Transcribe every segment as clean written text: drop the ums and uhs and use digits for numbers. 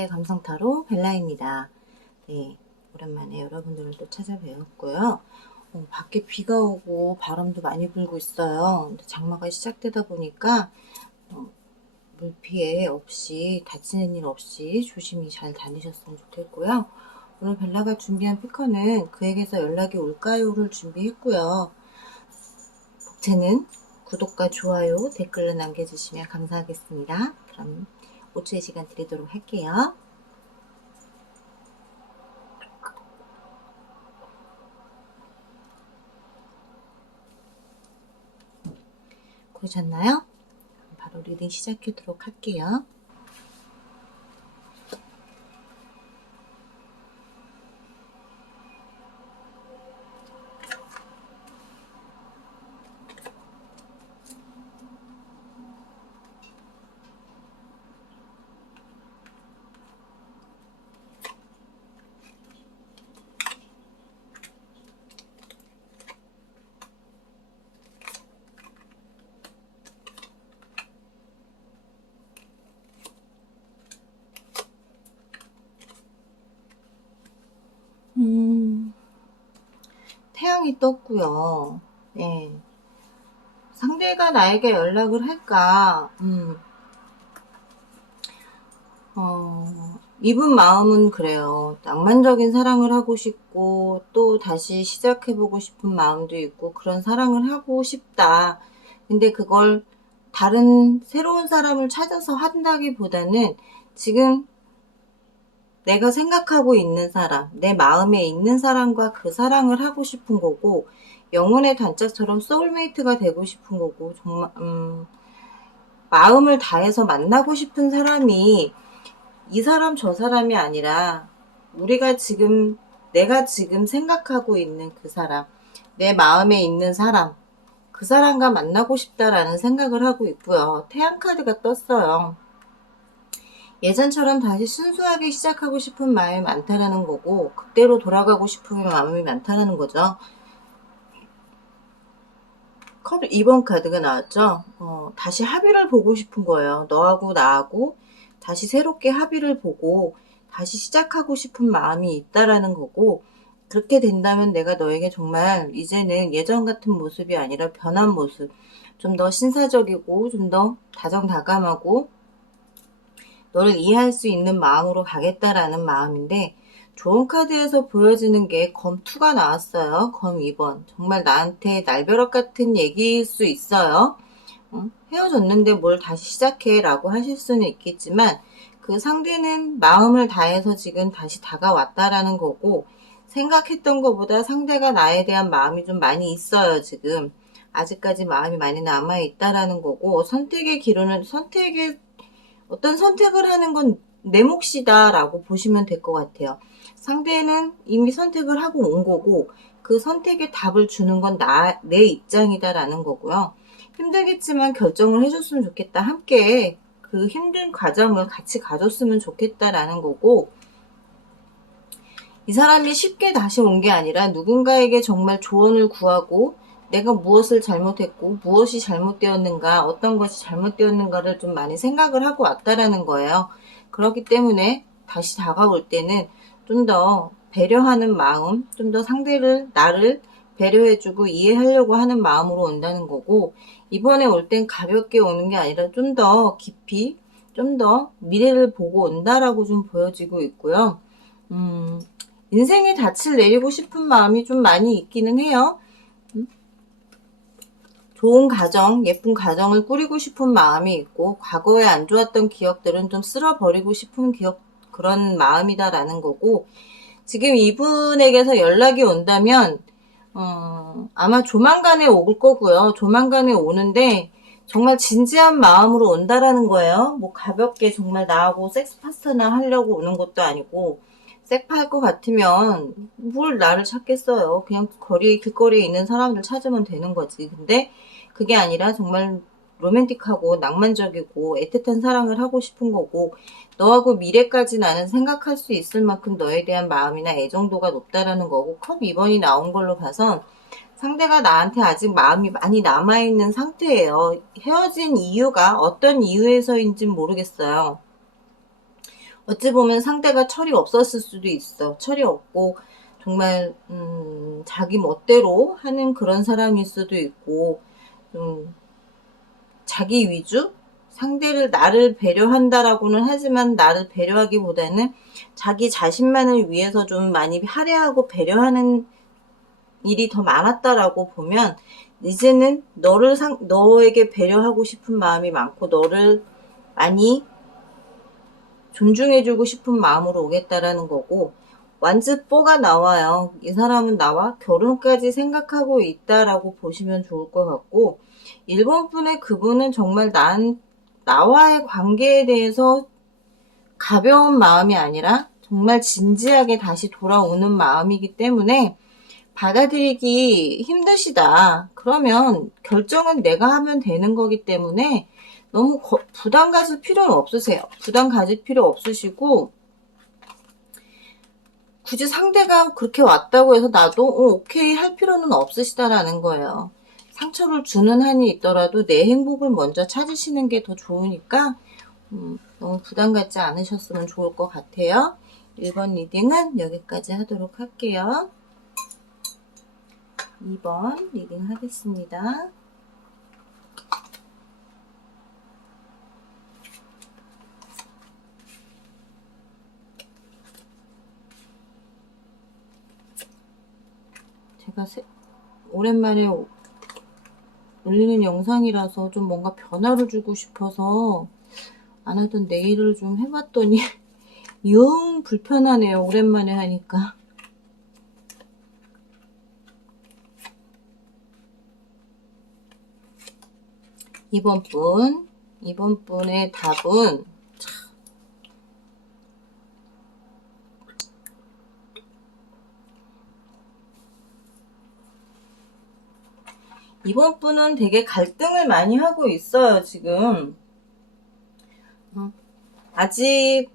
남자의 감성타로 벨라입니다. 네, 오랜만에 여러분들을 또 찾아뵈었고요. 밖에 비가 오고 바람도 많이 불고 있어요. 근데 장마가 시작되다 보니까 물 피해 없이 다치는 일 없이 조심히 잘 다니셨으면 좋겠고요. 오늘 벨라가 준비한 피커는 그에게서 연락이 올까요를 준비했고요. 복채는 구독과 좋아요, 댓글로 남겨주시면 감사하겠습니다. 그럼 5초의 시간 드리도록 할게요. 고르셨나요? 바로 리딩 시작하도록 할게요. 태양이 떴고요. 네. 상대가 나에게 연락을 할까? 이분 마음은 그래요. 낭만적인 사랑을 하고 싶고 또 다시 시작해보고 싶은 마음도 있고 그런 사랑을 하고 싶다. 근데 그걸 다른 새로운 사람을 찾아서 한다기보다는 지금 내가 생각하고 있는 사람, 내 마음에 있는 사람과 그 사랑을 하고 싶은 거고 영혼의 단짝처럼 소울메이트가 되고 싶은 거고 정말 마음을 다해서 만나고 싶은 사람이 이 사람 저 사람이 아니라 내가 지금 생각하고 있는 그 사람, 내 마음에 있는 사람, 그 사람과 만나고 싶다라는 생각을 하고 있고요. 태양 카드가 떴어요. 예전처럼 다시 순수하게 시작하고 싶은 마음이 많다라는 거고 그때로 돌아가고 싶은 마음이 많다라는 거죠. 2번 카드가 나왔죠. 다시 합의를 보고 싶은 거예요. 너하고 나하고 다시 새롭게 합의를 보고 다시 시작하고 싶은 마음이 있다라는 거고 그렇게 된다면 내가 너에게 정말 이제는 예전 같은 모습이 아니라 변한 모습, 좀 더 신사적이고 좀 더 다정다감하고 너를 이해할 수 있는 마음으로 가겠다라는 마음인데 좋은 카드에서 보여지는 게 검2가 나왔어요. 검 2번. 정말 나한테 날벼락 같은 얘기일 수 있어요. 헤어졌는데 뭘 다시 시작해 라고 하실 수는 있겠지만 그 상대는 마음을 다해서 지금 다시 다가왔다라는 거고 생각했던 것보다 상대가 나에 대한 마음이 좀 많이 있어요. 지금 아직까지 마음이 많이 남아있다라는 거고 어떤 선택을 하는 건 내 몫이다 라고 보시면 될 것 같아요. 상대는 이미 선택을 하고 온 거고 그 선택에 답을 주는 건 내 입장이다 라는 거고요. 힘들겠지만 결정을 해줬으면 좋겠다. 함께 그 힘든 과정을 같이 가줬으면 좋겠다라는 거고 이 사람이 쉽게 다시 온 게 아니라 누군가에게 정말 조언을 구하고 내가 무엇을 잘못했고 무엇이 잘못되었는가 어떤 것이 잘못되었는가를 좀 많이 생각을 하고 왔다라는 거예요. 그렇기 때문에 다시 다가올 때는 좀 더 배려하는 마음, 좀 더 나를 배려해주고 이해하려고 하는 마음으로 온다는 거고 이번에 올 땐 가볍게 오는 게 아니라 좀 더 깊이, 좀 더 미래를 보고 온다라고 좀 보여지고 있고요. 인생의 닻을 내리고 싶은 마음이 좀 많이 있기는 해요. 좋은 가정, 예쁜 가정을 꾸리고 싶은 마음이 있고 과거에 안 좋았던 기억들은 좀 쓸어버리고 싶은 그런 마음이다라는 거고 지금 이분에게서 연락이 온다면 아마 조만간에 올 거고요. 조만간에 오는데 정말 진지한 마음으로 온다라는 거예요. 뭐 가볍게 정말 나하고 섹스 파트너 하려고 오는 것도 아니고 섹파할 것 같으면 뭘 나를 찾겠어요. 그냥 길거리에 있는 사람들 찾으면 되는 거지. 근데 그게 아니라 정말 로맨틱하고 낭만적이고 애틋한 사랑을 하고 싶은 거고 너하고 미래까지 나는 생각할 수 있을 만큼 너에 대한 마음이나 애정도가 높다라는 거고 컵 2번이 나온 걸로 봐선 상대가 나한테 아직 마음이 많이 남아있는 상태예요. 헤어진 이유가 어떤 이유에서인지는 모르겠어요. 어찌 보면 상대가 철이 없었을 수도 있어. 철이 없고 정말 자기 멋대로 하는 그런 사람일 수도 있고, 자기 위주? 상대를 나를 배려한다라고는 하지만 나를 배려하기보다는 자기 자신만을 위해서 좀 많이 할애하고 배려하는 일이 더 많았다라고 보면, 이제는 너에게 배려하고 싶은 마음이 많고 너를 많이 존중해주고 싶은 마음으로 오겠다라는 거고, 완즈뽀가 나와요. 이 사람은 나와 결혼까지 생각하고 있다라고 보시면 좋을 것 같고, 1번 분의 그분은 정말 나와의 관계에 대해서 가벼운 마음이 아니라 정말 진지하게 다시 돌아오는 마음이기 때문에 받아들이기 힘드시다. 그러면 결정은 내가 하면 되는 거기 때문에 너무 부담 가질 필요는 없으세요. 부담 가질 필요 없으시고, 굳이 상대가 그렇게 왔다고 해서 나도 오케이 할 필요는 없으시다라는 거예요. 상처를 주는 한이 있더라도 내 행복을 먼저 찾으시는 게 더 좋으니까 너무 부담 갖지 않으셨으면 좋을 것 같아요. 1번 리딩은 여기까지 하도록 할게요. 2번 리딩 하겠습니다. 제가 오랜만에 올리는 영상이라서 좀 뭔가 변화를 주고 싶어서 안 하던 네일을 좀 해봤더니 영 불편하네요. 오랜만에 하니까. 이번 분의 답은 이번 분은 되게 갈등을 많이 하고 있어요, 지금. 아직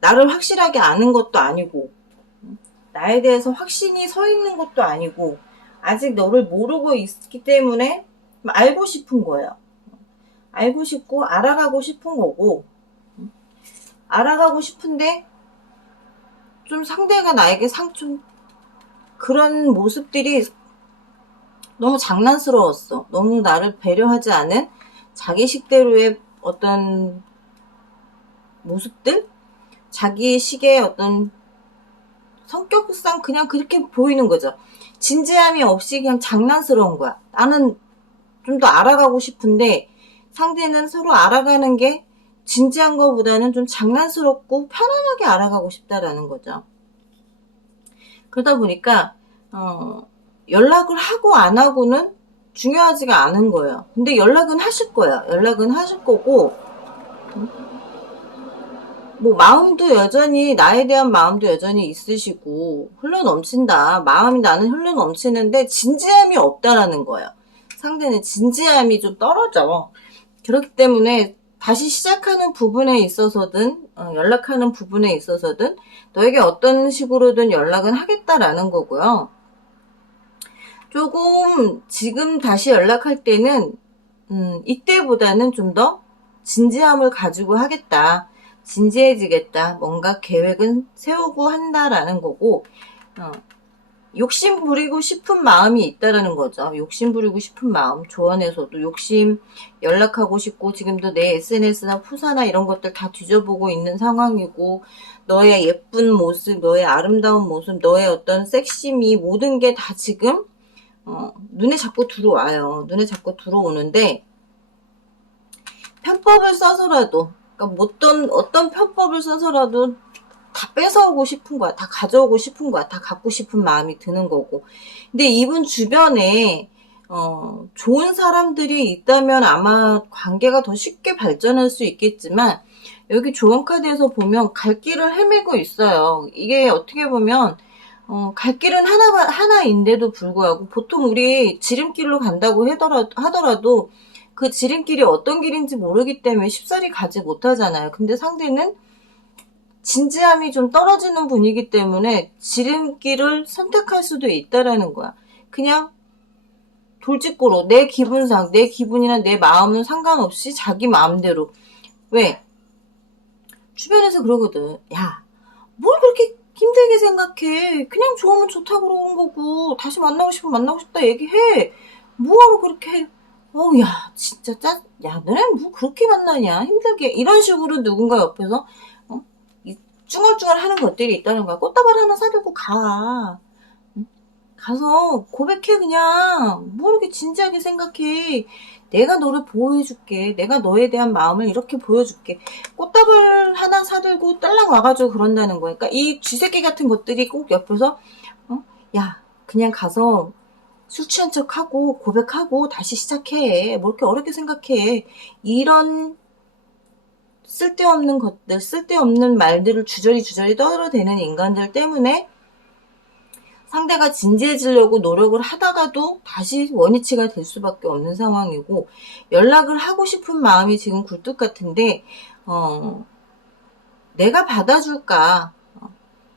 나를 확실하게 아는 것도 아니고, 나에 대해서 확신이 서 있는 것도 아니고, 아직 너를 모르고 있기 때문에 알고 싶은 거예요. 알고 싶고, 알아가고 싶은 거고, 알아가고 싶은데, 좀 상대가 나에게 그런 모습들이 너무 장난스러웠어. 너무 나를 배려하지 않은 자기식대로의 어떤 모습들? 자기식의 어떤 성격상 그냥 그렇게 보이는 거죠. 진지함이 없이 그냥 장난스러운 거야. 나는 좀 더 알아가고 싶은데 상대는 서로 알아가는 게 진지한 것보다는 좀 장난스럽고 편안하게 알아가고 싶다라는 거죠. 그러다 보니까 연락을 하고 안 하고는 중요하지가 않은 거예요. 근데 연락은 하실 거예요. 연락은 하실 거고, 마음도 여전히, 나에 대한 마음도 여전히 있으시고, 흘러넘친다. 나는 흘러넘치는데 진지함이 없다라는 거예요. 상대는 진지함이 좀 떨어져. 그렇기 때문에 다시 시작하는 부분에 있어서든, 연락하는 부분에 있어서든, 너에게 어떤 식으로든 연락은 하겠다라는 거고요. 조금 지금 다시 연락할 때는 이때보다는 좀 더 진지함을 가지고 하겠다. 진지해지겠다. 뭔가 계획은 세우고 한다라는 거고, 욕심 부리고 싶은 마음이 있다라는 거죠. 욕심 부리고 싶은 마음. 조언에서도 연락하고 싶고, 지금도 내 SNS나 푸사나 이런 것들 다 뒤져보고 있는 상황이고, 너의 예쁜 모습, 너의 아름다운 모습, 너의 어떤 섹시미, 모든 게 다 지금 눈에 자꾸 들어와요. 눈에 자꾸 들어오는데, 편법을 써서라도, 그러니까 어떤 편법을 써서라도 다 뺏어오고 싶은 거야. 다 가져오고 싶은 거야. 다 갖고 싶은 마음이 드는 거고. 근데 이분 주변에 좋은 사람들이 있다면 아마 관계가 더 쉽게 발전할 수 있겠지만, 여기 조언 카드에서 보면 갈 길을 헤매고 있어요. 이게 어떻게 보면 갈 길은 하나인데도 불구하고, 보통 우리 지름길로 간다고 하더라도 그 지름길이 어떤 길인지 모르기 때문에 쉽사리 가지 못하잖아요. 근데 상대는 진지함이 좀 떨어지는 분이기 때문에 지름길을 선택할 수도 있다라는 거야. 그냥 돌직구로 내 기분이나 내 마음은 상관없이 자기 마음대로. 왜? 주변에서 그러거든. 야, 뭘 그렇게 힘들게 생각해. 그냥 좋으면 좋다고 그러는 거고, 다시 만나고 싶으면 만나고 싶다 얘기해. 뭐하러 그렇게 해. 야, 진짜 야, 너네 뭐 그렇게 만나냐. 힘들게. 이런 식으로 누군가 옆에서, 이 쭝얼쭝얼 하는 것들이 있다는 거야. 꽃다발 하나 사들고 가. 가서 고백해 그냥. 뭐 이렇게 진지하게 생각해. 내가 너를 보호해줄게. 내가 너에 대한 마음을 이렇게 보여줄게. 꽃다발 하나 사들고 딸랑 와가지고 그런다는 거야. 그러니까 이 쥐새끼 같은 것들이 꼭 옆에서 야 그냥 가서 술 취한 척하고 고백하고 다시 시작해. 뭐 이렇게 어렵게 생각해. 이런 쓸데없는 것들, 쓸데없는 말들을 주저리 떨어대는 인간들 때문에 상대가 진지해지려고 노력을 하다가도 다시 원위치가 될 수밖에 없는 상황이고, 연락을 하고 싶은 마음이 지금 굴뚝 같은데 내가 받아줄까,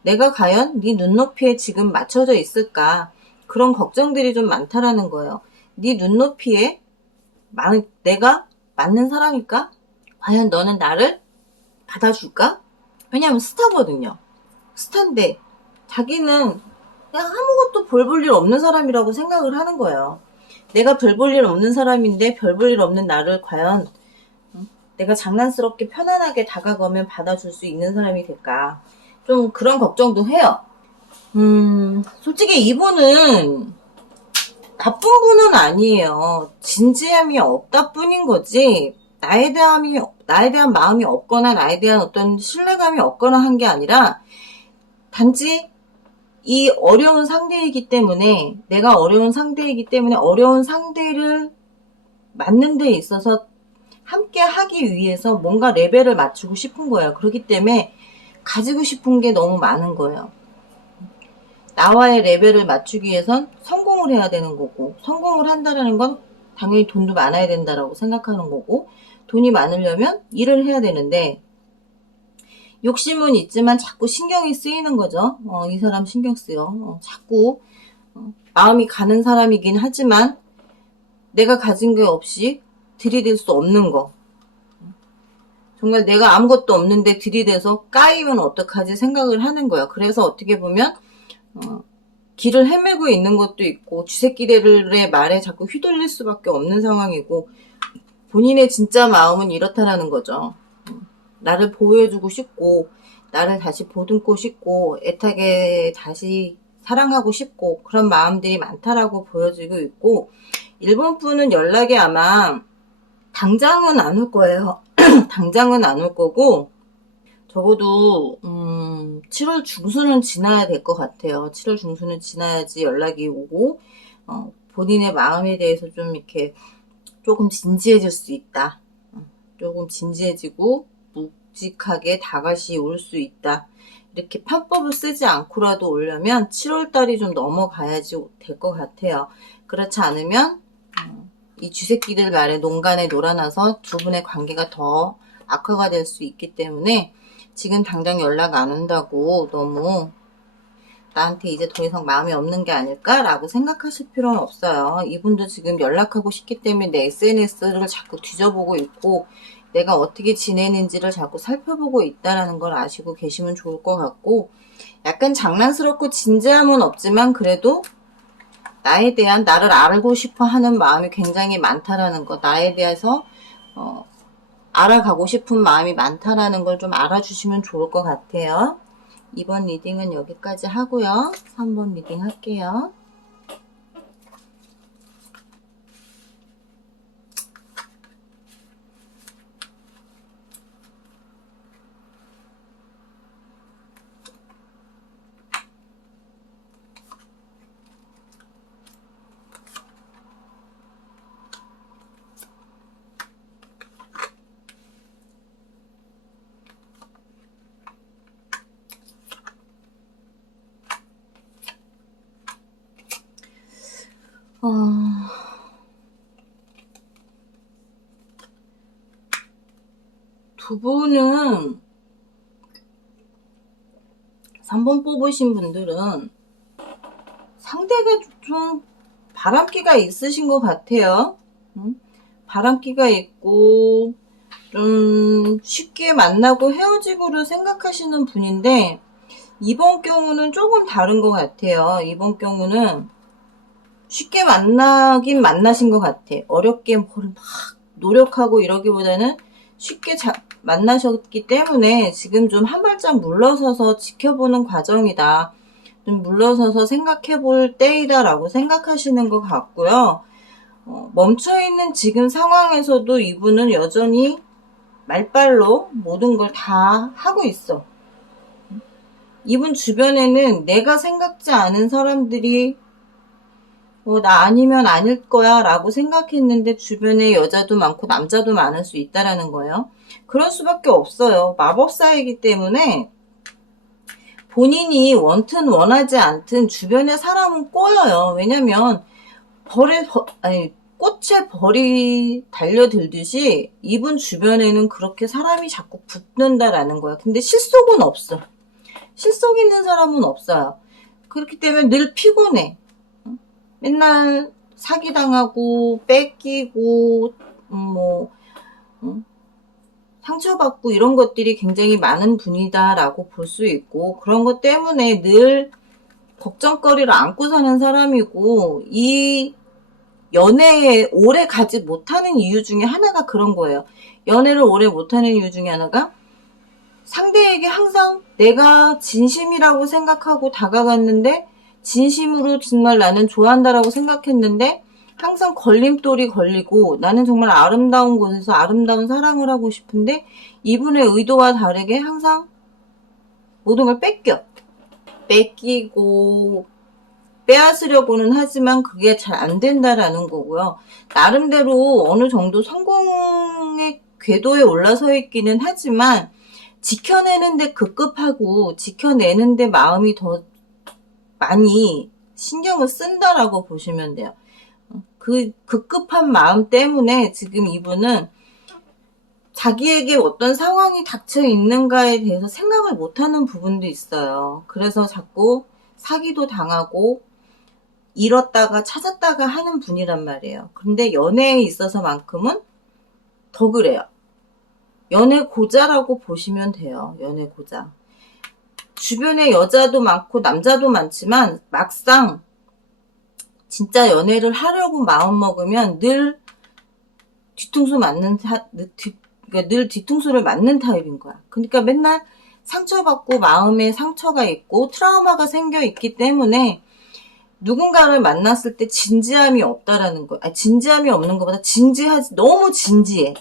내가 과연 네 눈높이에 지금 맞춰져 있을까, 그런 걱정들이 좀 많다라는 거예요. 네 눈높이에 내가 맞는 사람일까? 과연 너는 나를 받아줄까? 왜냐하면 스타거든요. 스타인데 자기는 그냥 아무것도 별 볼 일 없는 사람이라고 생각을 하는 거예요. 내가 별 볼 일 없는 사람인데 별 볼 일 없는 나를 과연 내가 장난스럽게 편안하게 다가가면 받아줄 수 있는 사람이 될까? 좀 그런 걱정도 해요. 솔직히 이분은 나쁜 분은 아니에요. 진지함이 없다 뿐인 거지, 나에 대한 마음이 없거나 나에 대한 어떤 신뢰감이 없거나 한 게 아니라, 단지 이 어려운 상대이기 때문에, 내가 어려운 상대이기 때문에 어려운 상대를 맞는 데 있어서 함께 하기 위해서 뭔가 레벨을 맞추고 싶은 거예요. 그렇기 때문에 가지고 싶은 게 너무 많은 거예요. 나와의 레벨을 맞추기 위해선 성공을 해야 되는 거고, 성공을 한다는 건 당연히 돈도 많아야 된다라고 생각하는 거고, 돈이 많으려면 일을 해야 되는데, 욕심은 있지만 자꾸 신경이 쓰이는 거죠. 이 사람 신경 쓰여. 자꾸 마음이 가는 사람이긴 하지만 내가 가진 게 없이 들이댈 수 없는 거. 정말 내가 아무것도 없는데 들이대서 까이면 어떡하지 생각을 하는 거야. 그래서 어떻게 보면 길을 헤매고 있는 것도 있고, 쥐새끼들의 말에 자꾸 휘둘릴 수밖에 없는 상황이고, 본인의 진짜 마음은 이렇다라는 거죠. 나를 보호해주고 싶고, 나를 다시 보듬고 싶고, 애타게 다시 사랑하고 싶고, 그런 마음들이 많다라고 보여지고 있고, 일본 분은 연락이 아마 당장은 안 올 거예요. 당장은 안 올 거고, 적어도 7월 중순은 지나야 될 것 같아요. 7월 중순은 지나야지 연락이 오고, 본인의 마음에 대해서 좀 이렇게 조금 진지해질 수 있다. 조금 진지해지고 묵직하게 다가시 올 수 있다. 이렇게 편법을 쓰지 않고라도 오려면 7월달이 좀 넘어가야지 될 것 같아요. 그렇지 않으면 이 쥐새끼들 말에 농간에 놀아나서 두 분의 관계가 더 악화가 될 수 있기 때문에, 지금 당장 연락 안 온다고 너무 나한테 이제 더 이상 마음이 없는 게 아닐까라고 생각하실 필요는 없어요. 이분도 지금 연락하고 싶기 때문에 내 SNS를 자꾸 뒤져보고 있고, 내가 어떻게 지내는지를 자꾸 살펴보고 있다는 걸 아시고 계시면 좋을 것 같고, 약간 장난스럽고 진지함은 없지만 그래도 나에 대한, 나를 알고 싶어 하는 마음이 굉장히 많다라는 거, 나에 대해서 알아가고 싶은 마음이 많다라는 걸 좀 알아주시면 좋을 것 같아요. 2번 리딩은 여기까지 하고요. 3번 리딩 할게요. 두 분은, 3번 뽑으신 분들은 상대가 좀 바람기가 있으신 것 같아요. 바람기가 있고, 좀 쉽게 만나고 헤어지고를 생각하시는 분인데, 이번 경우는 조금 다른 것 같아요. 이번 경우는 쉽게 만나긴 만나신 것 같아. 어렵게 뭘 막 노력하고 이러기보다는 쉽게 만나셨기 때문에 지금 좀 한 발짝 물러서서 지켜보는 과정이다. 좀 물러서서 생각해 볼 때이다라고 생각하시는 것 같고요. 멈춰있는 지금 상황에서도 이분은 여전히 말빨로 모든 걸 다 하고 있어. 이분 주변에는 내가 생각지 않은 사람들이 나 아니면 아닐 거야 라고 생각했는데 주변에 여자도 많고 남자도 많을 수 있다라는 거예요. 그럴 수밖에 없어요. 마법사이기 때문에 본인이 원튼 원하지 않든 주변에 사람은 꼬여요. 왜냐면 꽃에 벌이 달려들듯이 이분 주변에는 그렇게 사람이 자꾸 붙는다라는 거야. 근데 실속은 없어. 실속 있는 사람은 없어요. 그렇기 때문에 늘 피곤해. 맨날 사기당하고 뺏기고 상처받고 이런 것들이 굉장히 많은 분이다라고 볼 수 있고, 그런 것 때문에 늘 걱정거리를 안고 사는 사람이고, 이 연애에 오래 가지 못하는 이유 중에 하나가 그런 거예요. 연애를 오래 못하는 이유 중에 하나가 상대에게 항상 내가 진심이라고 생각하고 다가갔는데, 진심으로 정말 나는 좋아한다라고 생각했는데 항상 걸림돌이 걸리고, 나는 정말 아름다운 곳에서 아름다운 사랑을 하고 싶은데 이분의 의도와 다르게 항상 모든 걸 뺏기고 빼앗으려고는 하지만 그게 잘 안 된다라는 거고요. 나름대로 어느 정도 성공의 궤도에 올라서 있기는 하지만 지켜내는데 급급하고 지켜내는데 마음이 더 많이 신경을 쓴다라고 보시면 돼요. 그 급급한 마음 때문에 지금 이분은 자기에게 어떤 상황이 닥쳐 있는가에 대해서 생각을 못하는 부분도 있어요. 그래서 자꾸 사기도 당하고 잃었다가 찾았다가 하는 분이란 말이에요. 근데 연애에 있어서만큼은 더 그래요. 연애 고자라고 보시면 돼요. 연애 고자. 주변에 여자도 많고 남자도 많지만 막상 진짜 연애를 하려고 마음먹으면 늘 늘 뒤통수를 맞는 타입인 거야. 그러니까 맨날 상처받고 마음에 상처가 있고 트라우마가 생겨 있기 때문에 누군가를 만났을 때 진지함이 없다라는 거야. 진지함이 없는 것보다 너무 진지해.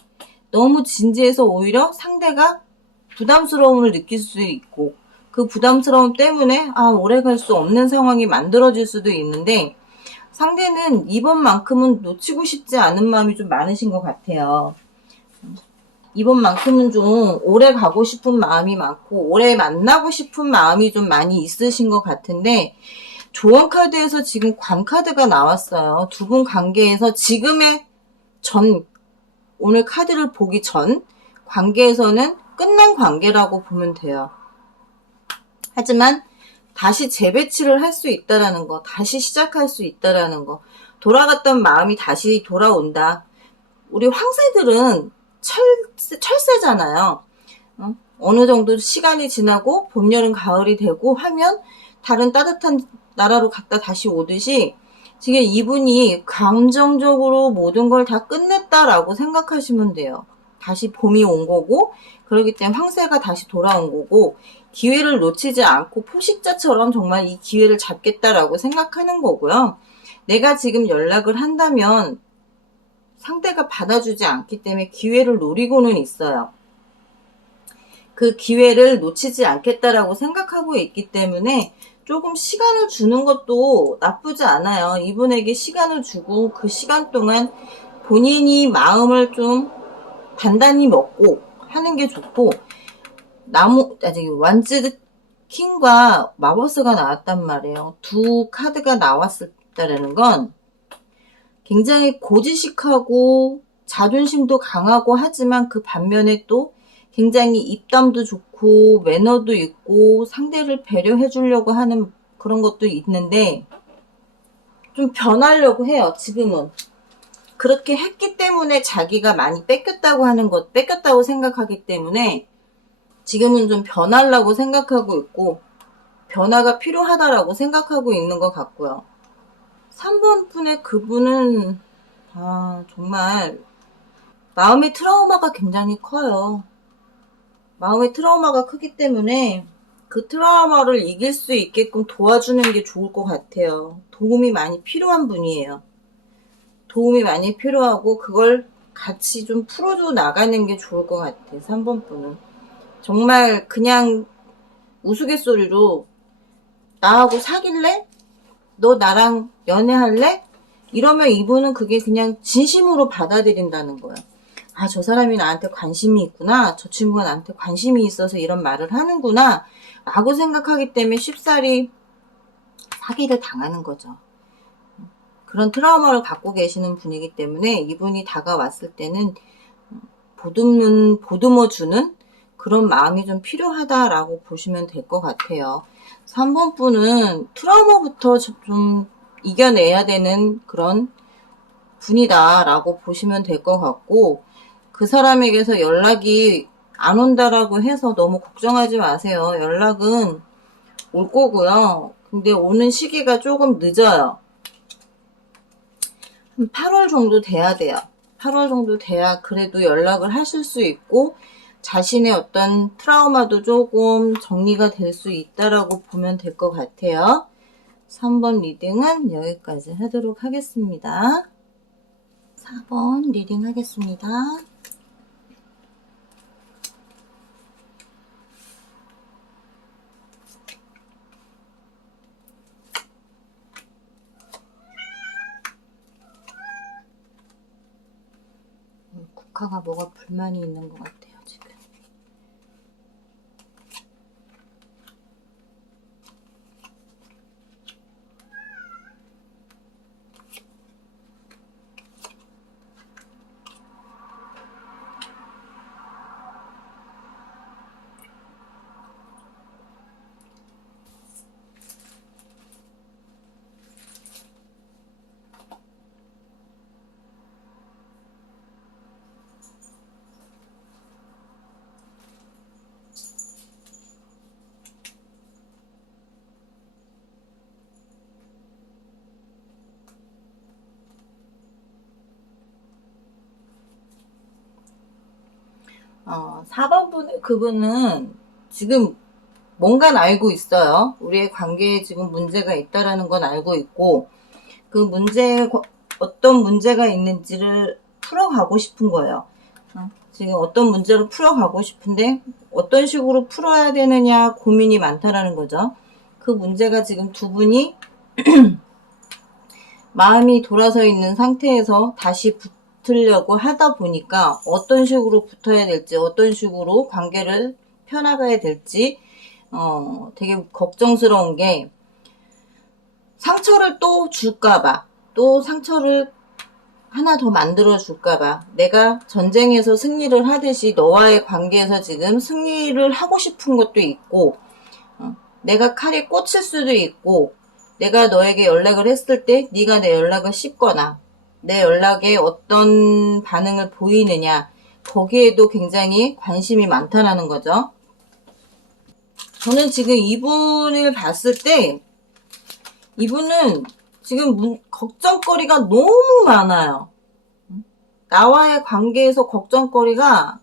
너무 진지해서 오히려 상대가 부담스러움을 느낄 수 있고, 그 부담스러움 때문에 오래 갈 수 없는 상황이 만들어질 수도 있는데, 상대는 이번만큼은 놓치고 싶지 않은 마음이 좀 많으신 것 같아요. 이번만큼은 좀 오래 가고 싶은 마음이 많고 오래 만나고 싶은 마음이 좀 많이 있으신 것 같은데, 조언 카드에서 지금 관 카드가 나왔어요. 두 분 관계에서 지금의 오늘 카드를 보기 전 관계에서는 끝난 관계라고 보면 돼요. 하지만 다시 재배치를 할 수 있다라는 거, 다시 시작할 수 있다라는 거, 돌아갔던 마음이 다시 돌아온다. 우리 황새들은 철새잖아요. 어느 정도 시간이 지나고 봄, 여름, 가을이 되고 하면 다른 따뜻한 나라로 갔다 다시 오듯이 지금 이분이 감정적으로 모든 걸 다 끝냈다라고 생각하시면 돼요. 다시 봄이 온 거고, 그렇기 때문에 황새가 다시 돌아온 거고, 기회를 놓치지 않고 포식자처럼 정말 이 기회를 잡겠다라고 생각하는 거고요. 내가 지금 연락을 한다면 상대가 받아주지 않기 때문에 기회를 노리고는 있어요. 그 기회를 놓치지 않겠다라고 생각하고 있기 때문에 조금 시간을 주는 것도 나쁘지 않아요. 이분에게 시간을 주고 그 시간 동안 본인이 마음을 좀 단단히 먹고 하는 게 좋고, 완즈 킹과 마법스가 나왔단 말이에요. 두 카드가 나왔다라는 건 굉장히 고지식하고 자존심도 강하고 하지만 그 반면에 또 굉장히 입담도 좋고 매너도 있고 상대를 배려해 주려고 하는 그런 것도 있는데 좀 변하려고 해요. 지금은 그렇게 했기 때문에 자기가 많이 뺏겼다고 하는 것, 뺏겼다고 생각하기 때문에 지금은 좀 변하려고 생각하고 있고, 변화가 필요하다라고 생각하고 있는 것 같고요. 3번 분의 그분은, 정말, 마음의 트라우마가 굉장히 커요. 마음의 트라우마가 크기 때문에 그 트라우마를 이길 수 있게끔 도와주는 게 좋을 것 같아요. 도움이 많이 필요한 분이에요. 도움이 많이 필요하고 그걸 같이 좀 풀어줘 나가는 게 좋을 것 같아요. 3번 분은. 정말 그냥 우스갯소리로 나하고 사귈래? 너 나랑 연애할래? 이러면 이분은 그게 그냥 진심으로 받아들인다는 거예요. 저 사람이 나한테 관심이 있구나. 저 친구가 나한테 관심이 있어서 이런 말을 하는구나. 라고 생각하기 때문에 쉽사리 사기를 당하는 거죠. 그런 트라우마를 갖고 계시는 분이기 때문에 이분이 다가왔을 때는 보듬어주는 그런 마음이 좀 필요하다라고 보시면 될 것 같아요. 3번 분은 트라우마부터 좀 이겨내야 되는 그런 분이다라고 보시면 될 것 같고, 그 사람에게서 연락이 안 온다라고 해서 너무 걱정하지 마세요. 연락은 올 거고요. 근데 오는 시기가 조금 늦어요. 한 8월 정도 돼야 돼요. 8월 정도 돼야 그래도 연락을 하실 수 있고 자신의 어떤 트라우마도 조금 정리가 될 수 있다라고 보면 될 것 같아요. 3번 리딩은 여기까지 하도록 하겠습니다. 4번 리딩 하겠습니다. 국화가 뭐가 불만이 있는 것 같아요, 지금. 어, 4번 그분은 지금 뭔가 알고 있어요. 우리의 관계에 지금 문제가 있다라는 건 알고 있고, 그 어떤 문제가 있는지를 풀어가고 싶은 거예요. 지금 어떤 문제를 풀어가고 싶은데, 어떤 식으로 풀어야 되느냐 고민이 많다라는 거죠. 그 문제가 지금 두 분이 마음이 돌아서 있는 상태에서 다시 붙으려고 하다 보니까 어떤 식으로 붙어야 될지, 어떤 식으로 관계를 펴나가야 될지, 되게 걱정스러운 게, 상처를 또 줄까봐, 또 상처를 하나 더 만들어 줄까봐, 내가 전쟁에서 승리를 하듯이 너와의 관계에서 지금 승리를 하고 싶은 것도 있고, 내가 칼에 꽂힐 수도 있고, 내가 너에게 연락을 했을 때 네가 내 연락을 씹거나 내 연락에 어떤 반응을 보이느냐, 거기에도 굉장히 관심이 많다라는 거죠. 저는 지금 이분을 봤을 때 이분은 지금 걱정거리가 너무 많아요. 나와의 관계에서 걱정거리가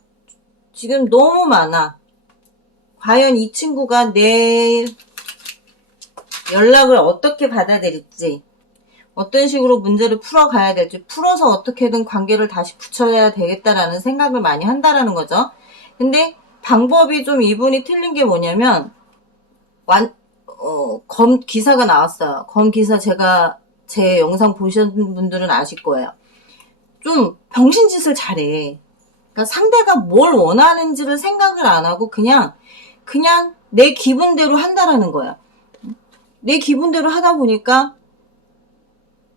지금 너무 많아. 과연 이 친구가 내 연락을 어떻게 받아들일지, 어떤 식으로 문제를 풀어가야 될지, 풀어서 어떻게든 관계를 다시 붙여야 되겠다라는 생각을 많이 한다라는 거죠. 근데 방법이 좀 이분이 틀린 게 뭐냐면, 검 기사가 나왔어요. 검 기사 제 영상 보신 분들은 아실 거예요. 좀 병신짓을 잘해. 그러니까 상대가 뭘 원하는지를 생각을 안 하고 그냥 내 기분대로 한다라는 거야. 내 기분대로 하다 보니까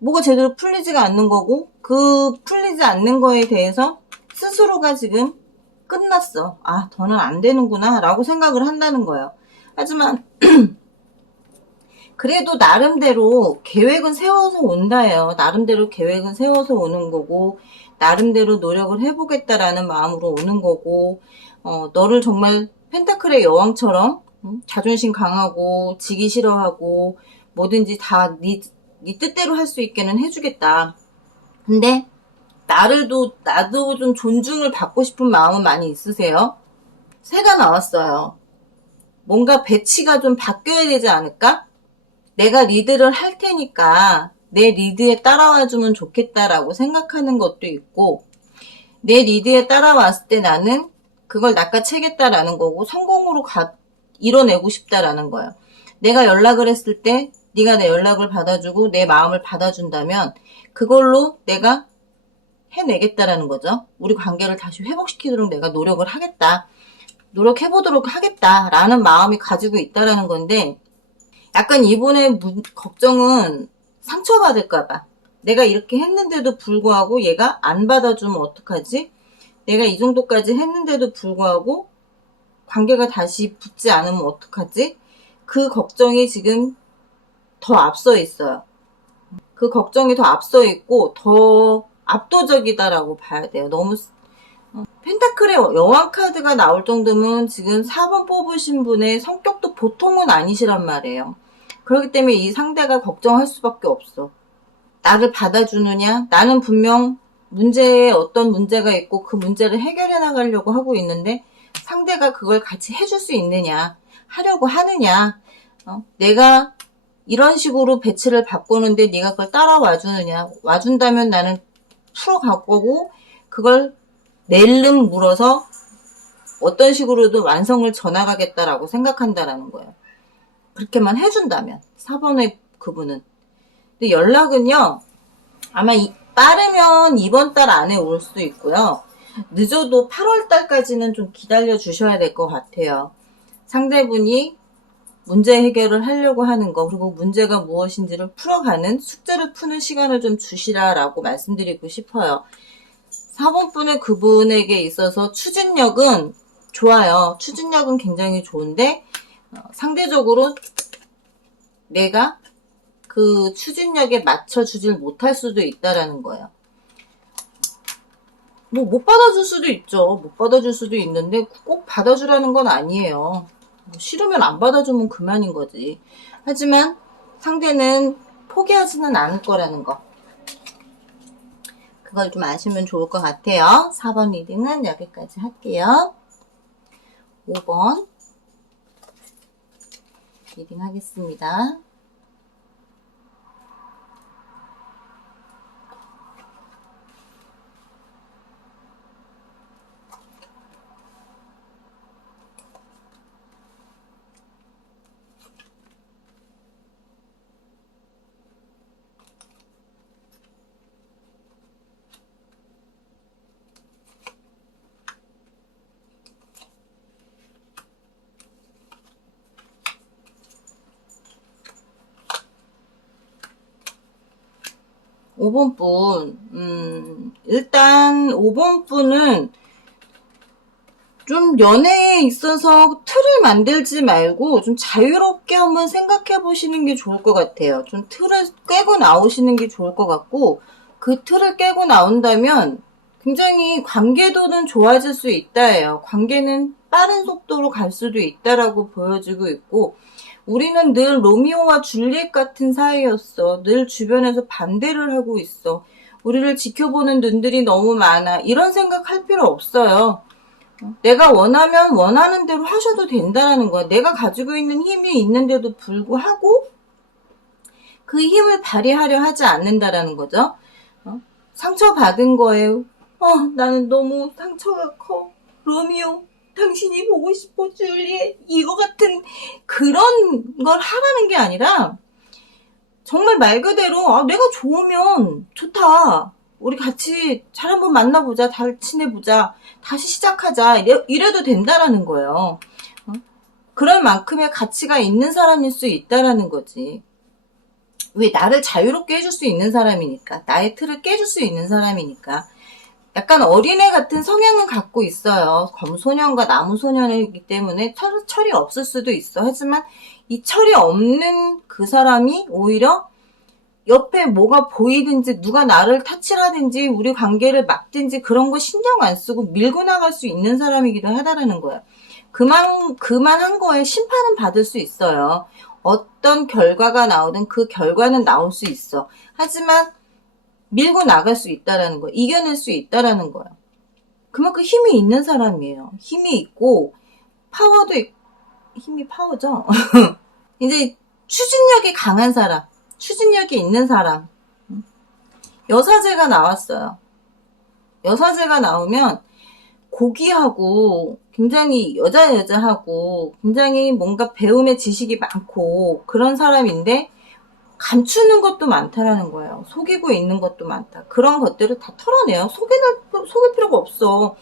뭐가 제대로 풀리지가 않는 거고, 그 풀리지 않는 거에 대해서 스스로가 지금 끝났어. 더는 안 되는구나 라고 생각을 한다는 거예요. 하지만 그래도 나름대로 계획은 세워서 온다예요. 나름대로 계획은 세워서 오는 거고, 나름대로 노력을 해보겠다라는 마음으로 오는 거고, 너를 정말 펜타클의 여왕처럼 자존심 강하고 지기 싫어하고 뭐든지 다 네 뜻대로 할 수 있게는 해주겠다. 근데 나도 좀 존중을 받고 싶은 마음은 많이 있으세요? 새가 나왔어요. 뭔가 배치가 좀 바뀌어야 되지 않을까? 내가 리드를 할 테니까 내 리드에 따라와주면 좋겠다라고 생각하는 것도 있고, 내 리드에 따라왔을 때 나는 그걸 낚아채겠다라는 거고 성공으로 이뤄내고 싶다라는 거예요. 내가 연락을 했을 때 네가 내 연락을 받아주고 내 마음을 받아준다면 그걸로 내가 해내겠다라는 거죠. 우리 관계를 다시 회복시키도록 내가 노력을 하겠다. 노력해보도록 하겠다라는 마음이 가지고 있다라는 건데, 약간 이분의 걱정은 상처받을까봐. 내가 이렇게 했는데도 불구하고 얘가 안 받아주면 어떡하지? 내가 이 정도까지 했는데도 불구하고 관계가 다시 붙지 않으면 어떡하지? 그 걱정이 지금 더 앞서 있어요. 그 걱정이 더 앞서 있고 더 압도적이다라고 봐야 돼요. 너무 펜타클의 여왕 카드가 나올 정도면 지금 4번 뽑으신 분의 성격도 보통은 아니시란 말이에요. 그렇기 때문에 이 상대가 걱정할 수밖에 없어. 나를 받아주느냐? 나는 분명 문제에 어떤 문제가 있고 그 문제를 해결해 나가려고 하고 있는데 상대가 그걸 같이 해줄 수 있느냐? 하려고 하느냐? 내가 이런 식으로 배치를 바꾸는데 네가 그걸 따라와 주느냐? 와준다면 나는 풀어갈 거고 그걸 낼름 물어서 어떤 식으로든 완성을 전해가겠다라고 생각한다라는 거예요. 그렇게만 해준다면 4번의 그분은. 근데 연락은요, 아마 빠르면 이번 달 안에 올 수도 있고요. 늦어도 8월 달까지는 좀 기다려 주셔야 될 것 같아요. 상대분이 문제 해결을 하려고 하는 거, 그리고 문제가 무엇인지를 풀어가는, 숙제를 푸는 시간을 좀 주시라라고 말씀드리고 싶어요. 4번 분의 그분에게 있어서 추진력은 좋아요. 추진력은 굉장히 좋은데 상대적으로 내가 그 추진력에 맞춰주질 못할 수도 있다라는 거예요. 뭐 못 받아줄 수도 있죠. 못 받아줄 수도 있는데 꼭 받아주라는 건 아니에요. 싫으면 안 받아주면 그만인 거지. 하지만 상대는 포기하지는 않을 거라는 거. 그걸 좀 아시면 좋을 것 같아요. 4번 리딩은 여기까지 할게요. 5번 리딩 하겠습니다. 오 번 분, 일단 5번 분은 좀 연애에 있어서 틀을 만들지 말고 좀 자유롭게 한번 생각해 보시는 게 좋을 것 같아요. 좀 틀을 깨고 나오시는 게 좋을 것 같고, 그 틀을 깨고 나온다면 굉장히 관계도는 좋아질 수 있다예요. 관계는 빠른 속도로 갈 수도 있다라고 보여지고 있고, 우리는 늘 로미오와 줄리엣 같은 사이였어. 늘 주변에서 반대를 하고 있어. 우리를 지켜보는 눈들이 너무 많아. 이런 생각할 필요 없어요. 내가 원하면 원하는 대로 하셔도 된다는 거야. 내가 가지고 있는 힘이 있는데도 불구하고 그 힘을 발휘하려 하지 않는다라는 거죠. 상처받은 거예요. 나는 너무 상처가 커. 로미오, 당신이 보고 싶어, 줄리엣. 이거 같은 그런 걸 하라는 게 아니라 정말 말 그대로 내가 좋으면 좋다. 우리 같이 잘 한번 만나보자. 잘 지내보자. 다시 시작하자. 이래도 된다라는 거예요. 그럴 만큼의 가치가 있는 사람일 수 있다라는 거지. 왜? 나를 자유롭게 해줄 수 있는 사람이니까. 나의 틀을 깨줄 수 있는 사람이니까. 약간 어린애 같은 성향은 갖고 있어요. 검소년과 나무소년이기 때문에 철이 없을 수도 있어. 하지만 이 철이 없는 그 사람이 오히려 옆에 뭐가 보이든지 누가 나를 타치라든지 우리 관계를 막든지 그런 거 신경 안 쓰고 밀고 나갈 수 있는 사람이기도 하다라는 거예요. 그만한 거에 심판은 받을 수 있어요. 어떤 결과가 나오든 그 결과는 나올 수 있어. 하지만 밀고 나갈 수 있다라는 거예요. 이겨낼 수 있다라는 거예요. 그만큼 힘이 있는 사람이에요. 힘이 있고 파워도 힘이 파워죠. 이제 추진력이 강한 사람, 추진력이 있는 사람. 여사제가 나왔어요. 여사제가 나오면 고귀하고 굉장히 여자하고 굉장히 뭔가 배움의 지식이 많고 그런 사람인데 감추는 것도 많다라는 거예요. 속이고 있는 것도 많다. 그런 것들을 다 털어내요. 속일 필요가 없어.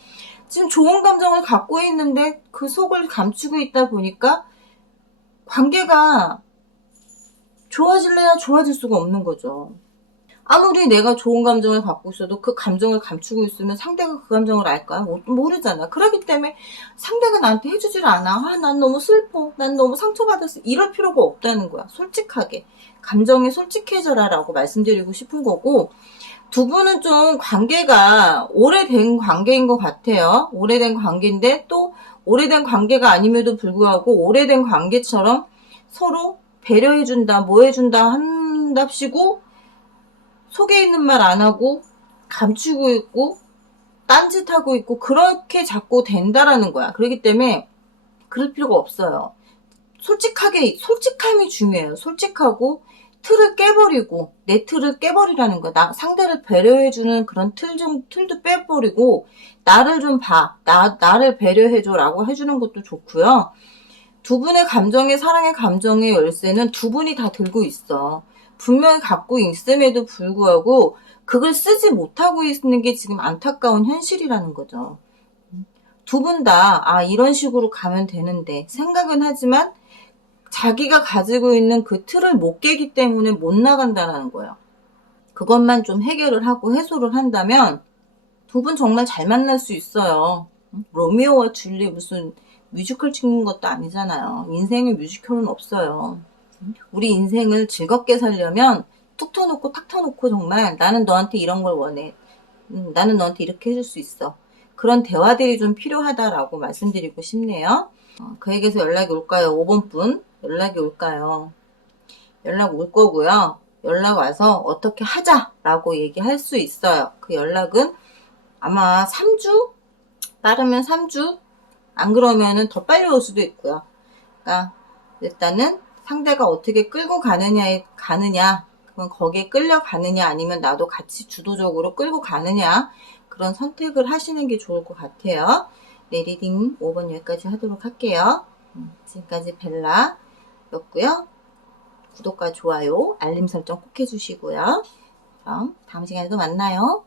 지금 좋은 감정을 갖고 있는데 그 속을 감추고 있다 보니까 관계가 좋아질래야 좋아질 수가 없는 거죠. 아무리 내가 좋은 감정을 갖고 있어도 그 감정을 감추고 있으면 상대가 그 감정을 알까요? 모르잖아. 그렇기 때문에 상대가 나한테 해주질 않아. 아, 난 너무 슬퍼. 난 너무 상처받았어. 이럴 필요가 없다는 거야. 솔직하게. 감정에 솔직해져라 라고 말씀드리고 싶은 거고, 두 분은 좀 관계가 오래된 관계인 것 같아요. 오래된 관계인데 또 오래된 관계가 아님에도 불구하고 오래된 관계처럼 서로 배려해준다, 뭐 해준다 한답시고 속에 있는 말 안 하고 감추고 있고 딴짓하고 있고 그렇게 자꾸 된다라는 거야. 그렇기 때문에 그럴 필요가 없어요. 솔직함이 중요해요. 솔직하고 틀을 깨버리고 내 틀을 깨버리라는 거야. 상대를 배려해주는 그런 틀도 빼버리고 나를 좀 봐. 나를 배려해줘라고 해주는 것도 좋고요. 두 분의 감정의 사랑의 감정의 열쇠는 두 분이 다 들고 있어. 분명히 갖고 있음에도 불구하고 그걸 쓰지 못하고 있는 게 지금 안타까운 현실이라는 거죠. 두 분 다 이런 식으로 가면 되는데 생각은 하지만 자기가 가지고 있는 그 틀을 못 깨기 때문에 못 나간다는 거예요. 그것만 좀 해결을 하고 해소를 한다면 두 분 정말 잘 만날 수 있어요. 로미오와 줄리 무슨 뮤지컬 찍는 것도 아니잖아요. 인생에 뮤지컬은 없어요. 우리 인생을 즐겁게 살려면 툭 터놓고 탁 터놓고 정말 나는 너한테 이런 걸 원해. 나는 너한테 이렇게 해줄 수 있어. 그런 대화들이 좀 필요하다라고 말씀드리고 싶네요. 그에게서 연락이 올까요? 5번 분 연락이 올까요? 연락 올 거고요. 연락 와서 어떻게 하자라고 얘기할 수 있어요. 그 연락은 아마 3주? 빠르면 3주? 안 그러면은 더 빨리 올 수도 있고요. 그러니까 일단은 상대가 어떻게 끌고 가느냐, 그러면 거기에 끌려가느냐, 아니면 나도 같이 주도적으로 끌고 가느냐, 그런 선택을 하시는 게 좋을 것 같아요. 네, 리딩 5번 여기까지 하도록 할게요. 지금까지 벨라였고요. 구독과 좋아요, 알림 설정 꼭 해주시고요. 그럼 다음 시간에도 만나요.